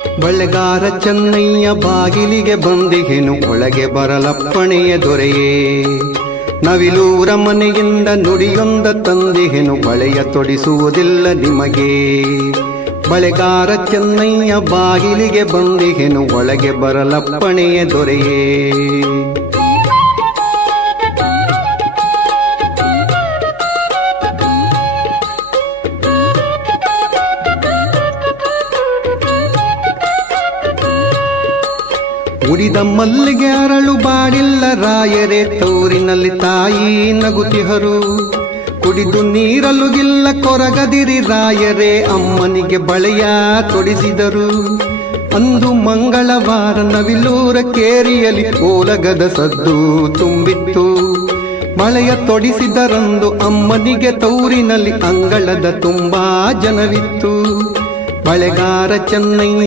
ಬಳೆಗಾರ ಚೆನ್ನಯ್ಯ ಬಾಗಿಲಿಗೆ ಬಂದಿಗೆನು ಒಳಗೆ ಬರಲಪ್ಪಣೆಯ ದೊರೆಯೇ ನವಿಲೂರ ಮನೆಯಿಂದ ನುಡಿಯೊಂದ ತಂದಿಗೆನು ಬಳೆಯ ತೊಡಿಸುವುದಿಲ್ಲ ನಿಮಗೆ ಬಳೆಗಾರ ಚೆನ್ನಯ್ಯ ಬಾಗಿಲಿಗೆ ಬಂದಿಗೆನು ಒಳಗೆ ಬರಲಪ್ಪಣೆಯ ದೊರೆಯೇ ಉಡಿದ ಮಲ್ಲಿಗೆ ಅರಳು ಬಾಡಿಲ್ಲ ರಾಯರೇ ತೌರಿನಲ್ಲಿ ತಾಯಿ ನಗುತಿಹರು ಕುಡಿದು ನೀರಲುಗಿಲ್ಲ ಕೊರಗದಿರಿ ರಾಯರೇ ಅಮ್ಮನಿಗೆ ಬಳೆಯ ತೊಡಿಸಿದರು ಅಂದು ಮಂಗಳವಾರ ನವಿಲೂರ ಕೇರಿಯಲಿ ಓಲಗದ ಸದ್ದು ತುಂಬಿತ್ತು ಬಳೆಯ ತೊಡಿಸಿದರಂದು ಅಮ್ಮನಿಗೆ ತೌರಿನಲ್ಲಿ ಅಂಗಳದ ತುಂಬಾ ಜನವಿತ್ತು ಬಳೆಗಾರ ಚೆನ್ನಯ್ಯ